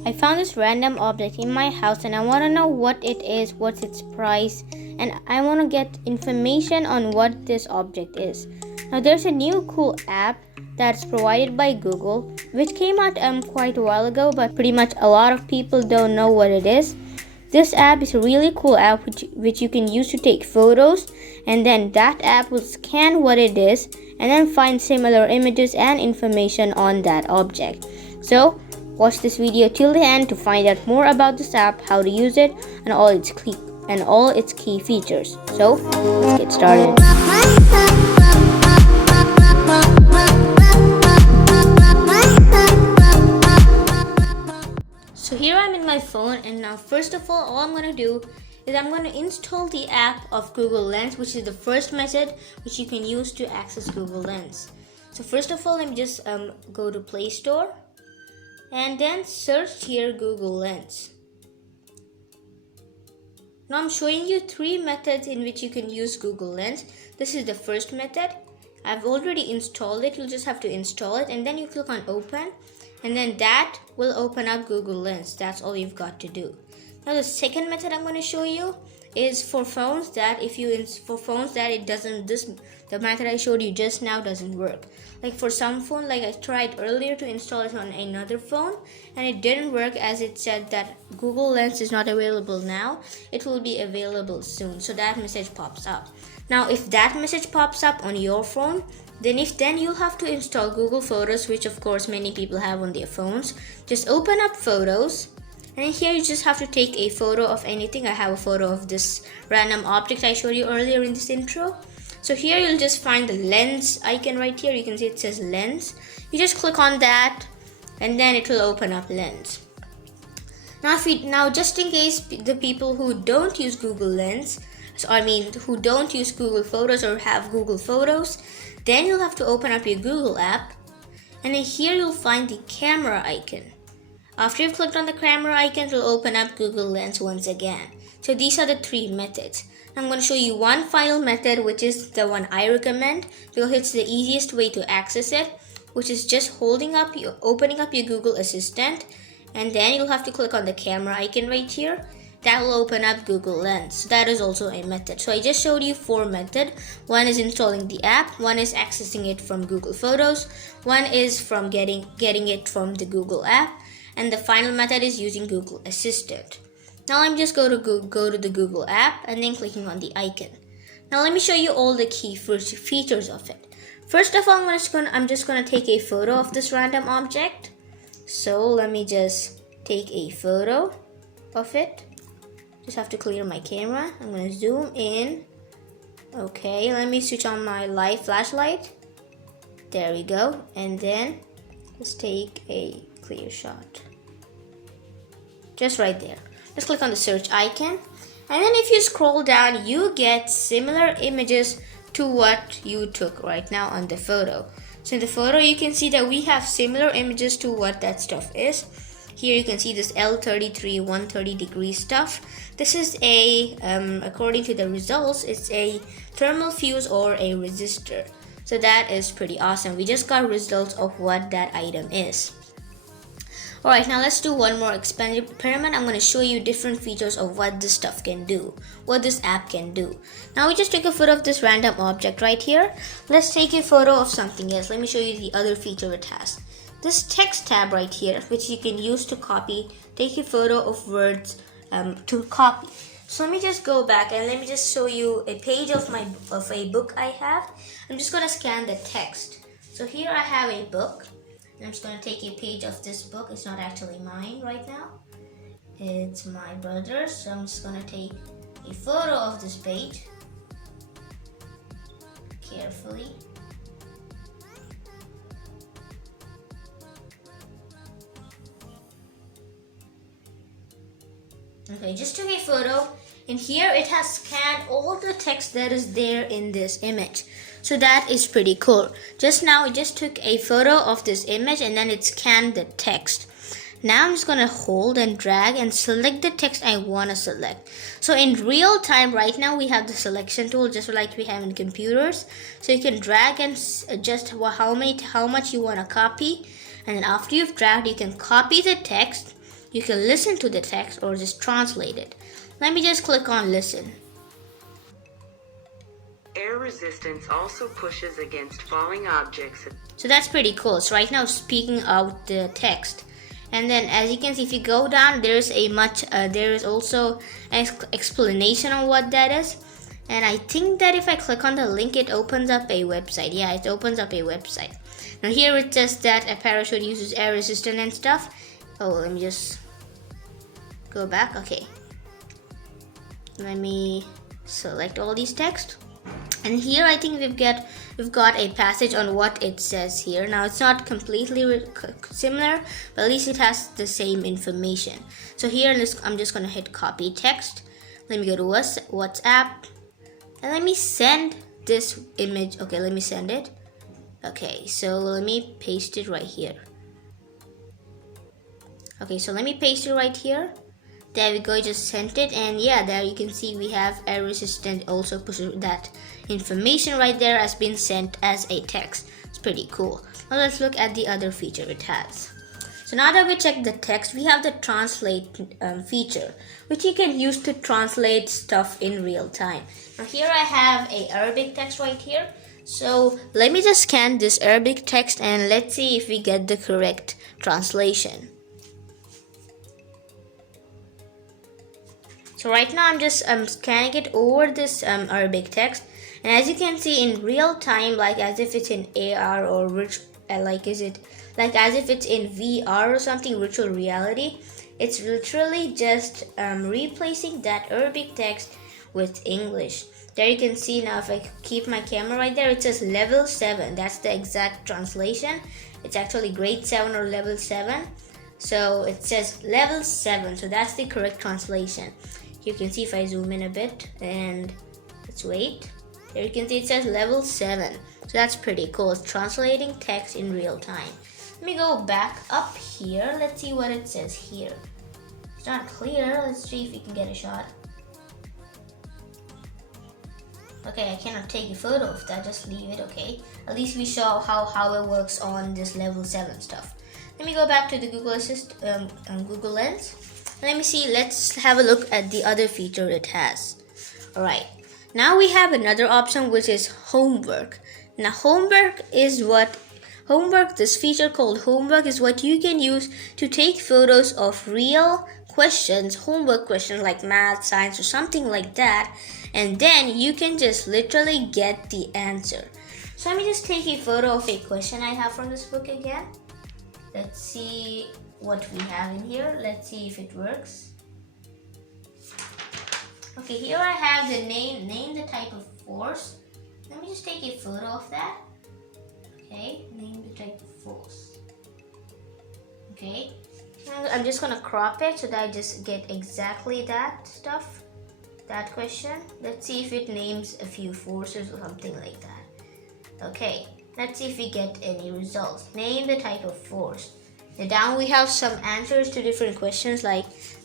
I found this random object in my house and I want to know what it is, what's its price, and I want to get information on what this object is. Now there's a new cool app that's provided by Google which came out quite a while ago, but pretty much a lot of people don't know what it is. This app is a really cool app which you can use to take photos, and then that app will scan what it is and then find similar images and information on that object. So watch this video till the end to find out more about this app, how to use it, and all its key features. So let's get started. So here I'm in my phone, and now first of all I'm going to do is I'm going to install the app of Google Lens, which is the first method which you can use to access Google Lens. So first of all, let me just go to Play Store and then search here Google Lens. Now I'm showing you three methods in which you can use Google Lens. This is the first method. I've already installed it. You'll just have to install it and then you click on open, and then that will open up Google Lens. That's all you've got to do. Now the second method I'm going to show you is for phones that the method I showed you just now doesn't work. Like for some phone, like I tried earlier to install it on another phone and it didn't work, as it said that Google Lens is not available now. It will be available soon. So that message pops up. Now if that message pops up on your phone, then you'll have to install Google Photos, which of course many people have on their phones. Just open up Photos, and here you just have to take a photo of anything. I have a photo of this random object I showed you earlier in this intro. So here you'll just find the lens icon right here. You can see it says lens. You just click on that and then it will open up Lens. Now just in case the people who don't use Google Lens, who don't use Google Photos or have Google Photos, then you'll have to open up your Google app, and then here you'll find the camera icon. After you've clicked on the camera icon, it will open up Google Lens once again. So these are the three methods. I'm going to show you one final method, which is the one I recommend because it's the easiest way to access it, which is just opening up your Google Assistant, and then you'll have to click on the camera icon right here. That will open up Google Lens. So that is also a method. So I just showed you four methods. One is installing the app, one is accessing it from Google Photos, one is from getting it from the Google app, and the final method is using Google Assistant. Now I'm just go to the Google app and then clicking on the icon. Now let me show you all the key features of it. First of all, I'm just gonna take a photo of this random object. So let me just take a photo of it. Just have to clear my camera. I'm gonna zoom in. Okay, let me switch on my live flashlight. There we go. And then let's take a clear shot. Just right there. Just click on the search icon. And then if you scroll down, you get similar images to what you took right now on the photo. So in the photo, you can see that we have similar images to what that stuff is. Here you can see this L33 130 degree stuff. This is according to the results, it's a thermal fuse or a resistor. So that is pretty awesome. We just got results of what that item is. Alright, now let's do one more experiment. I'm going to show you different features of what this stuff can do, what this app can do. Now we just took a photo of this random object right here. Let's take a photo of something else. Let me show you the other feature it has. This text tab right here, which you can use to take a photo of words to copy. So let me just go back and let me just show you a page of a book I have. I'm just going to scan the text. So here I have a book. I'm just going to take a page of this book. It's not actually mine right now. It's my brother's. So I'm just going to take a photo of this page carefully. Okay, just took a photo, and here it has scanned all the text that is there in this image. So that is pretty cool. Just now it just took a photo of this image and then it scanned the text. Now I'm just gonna hold and drag and select the text I wanna select. So in real time right now we have the selection tool just like we have in computers. So you can drag and adjust how much you wanna copy, and then after you've dragged you can copy the text You can listen to the text or just translate it. Let me just click on listen. Air resistance also pushes against falling objects. So that's pretty cool. So right now speaking out the text. And then as you can see, if you go down, there is also an explanation on what that is. And I think that if I click on the link, it opens up a website. Yeah, it opens up a website. Now here it says that a parachute uses air resistance and stuff. Oh, let me just go back. Okay. Let me select all these text. And here I think we've got a passage on what it says here. Now it's not completely similar, but at least it has the same information. So here I'm just gonna hit copy text. Let me go to WhatsApp, and let me send this image. Okay, let me send it. Okay, so let me paste it right here. Okay, so let me paste it right here. There we go, just sent it, and yeah, there you can see we have air resistant also pushes that information right there has been sent as a text. It's pretty cool. Now let's look at the other feature it has. So now that we checked the text, we have the translate feature, which you can use to translate stuff in real time. Now here I have a Arabic text right here. So let me just scan this Arabic text and let's see if we get the correct translation. So right now I'm just scanning it over this Arabic text, and as you can see in real time, like as if it's in AR or as if it's in VR or something, virtual reality, it's literally just replacing that Arabic text with English. There you can see now, if I keep my camera right there, it says level 7. That's the exact translation. It's actually grade 7 or level 7. So it says level 7, so that's the correct translation. You can see if I zoom in a bit, and let's wait. There you can see it says level 7. So that's pretty cool. It's translating text in real time. Let me go back up here. Let's see what it says here. It's not clear. Let's see if we can get a shot. Okay, I cannot take a photo of that. Just leave it, okay? At least we saw how it works on this level 7 stuff. Let me go back to the Google Lens. Let me see, let's have a look at the other feature it has. Alright, now we have another option, which is homework. Now this feature called homework is what you can use to take photos of real questions, homework questions like math, science, or something like that, and then you can just literally get the answer. So let me just take a photo of a question I have from this book again. Let's see what we have in here. Let's see if it works. Okay, here I have the name the type of force. Let me just take a photo of that. Okay, name the type of force. Okay, I'm just gonna crop it so that I just get exactly that stuff, that question. Let's see if it names a few forces or something like that. Okay, let's see if we get any results. Name the type of force. Now down we have some answers to different questions like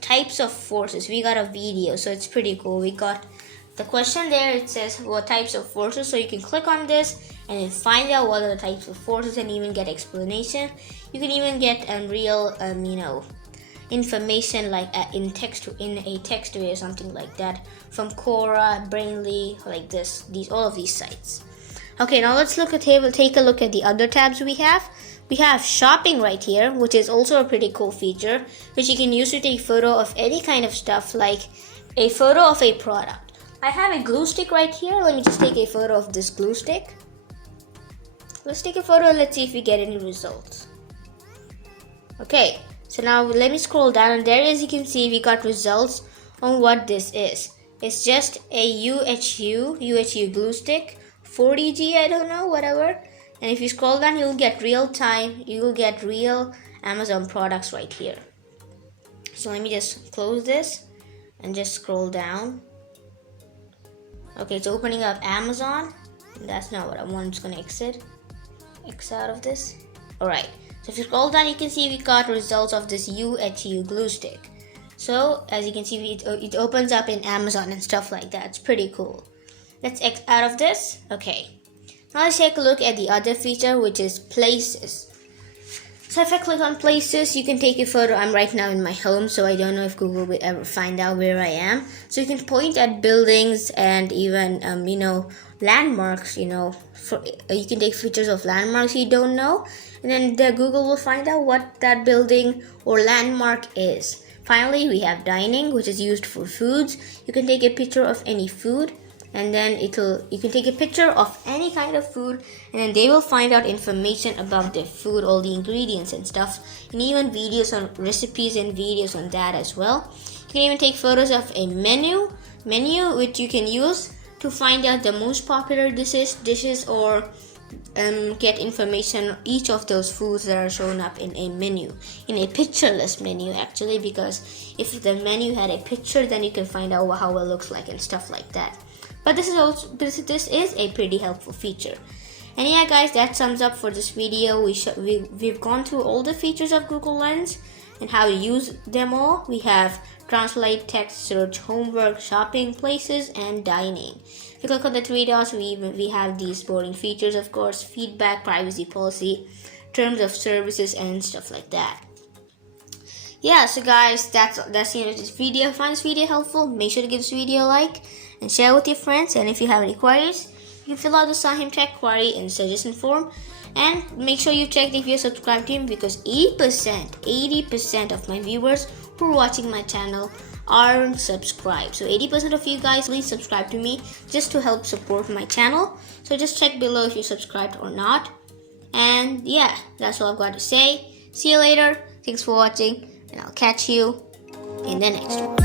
types of forces. We got a video, so it's pretty cool. We got the question there. It says what types of forces, so you can click on this and then find out what are the types of forces and even get explanation. You can even get real information like in a text way or something like that from Quora, Brainly, like all of these sites. Okay, now let's take a look at the other tabs we have. We have shopping right here, which is also a pretty cool feature, which you can use to take a photo of any kind of stuff, like a photo of a product. I have a glue stick right here. Let me just take a photo of this glue stick. Let's take a photo and let's see if we get any results. Okay, so now let me scroll down, and there, as you can see, we got results on what this is. It's just a UHU glue stick, 40G, I don't know, whatever. And if you scroll down, you'll get real Amazon products right here. So let me just close this and just scroll down. Okay, it's opening up Amazon. That's not what I want. I'm just gonna X out of this. Alright, so if you scroll down, you can see we got results of this UHU glue stick. So as you can see, it opens up in Amazon and stuff like that. It's pretty cool. Let's X out of this. Okay. Now let's take a look at the other feature, which is places. So if I click on places, you can take a photo. I'm right now in my home, so I don't know if Google will ever find out where I am. So you can point at buildings and even, landmarks, you can take pictures of landmarks you don't know. And then Google will find out what that building or landmark is. Finally, we have dining, which is used for foods. You can take a picture of any food, and then you can take a picture of any kind of food, and then they will find out information about the food, all the ingredients and stuff, and even videos on recipes and videos on that as well. You can even take photos of a menu which you can use to find out the most popular dishes or get information on each of those foods that are shown up in a menu, in a pictureless menu actually, because if the menu had a picture, then you can find out how it looks like and stuff like that. But this is a pretty helpful feature. And yeah guys, that sums up for this video. We've gone through all the features of Google Lens and how to use them all. We have translate, text, search, homework, shopping, places, and dining. If you click on the three dots, we have these boring features, of course, feedback, privacy policy, terms of services, and stuff like that. Yeah, so guys, that's the end of this video. If you find this video helpful, make sure to give this video a like and share with your friends. And if you have any queries, you can fill out the SahimTech query in suggestion form. And make sure you check if you're subscribed to him, because 80% of my viewers who are watching my channel aren't subscribed. So 80% of you guys, please subscribe to me just to help support my channel. So just check below if you're subscribed or not. And yeah, that's all I've got to say. See you later. Thanks for watching, and I'll catch you in the next one.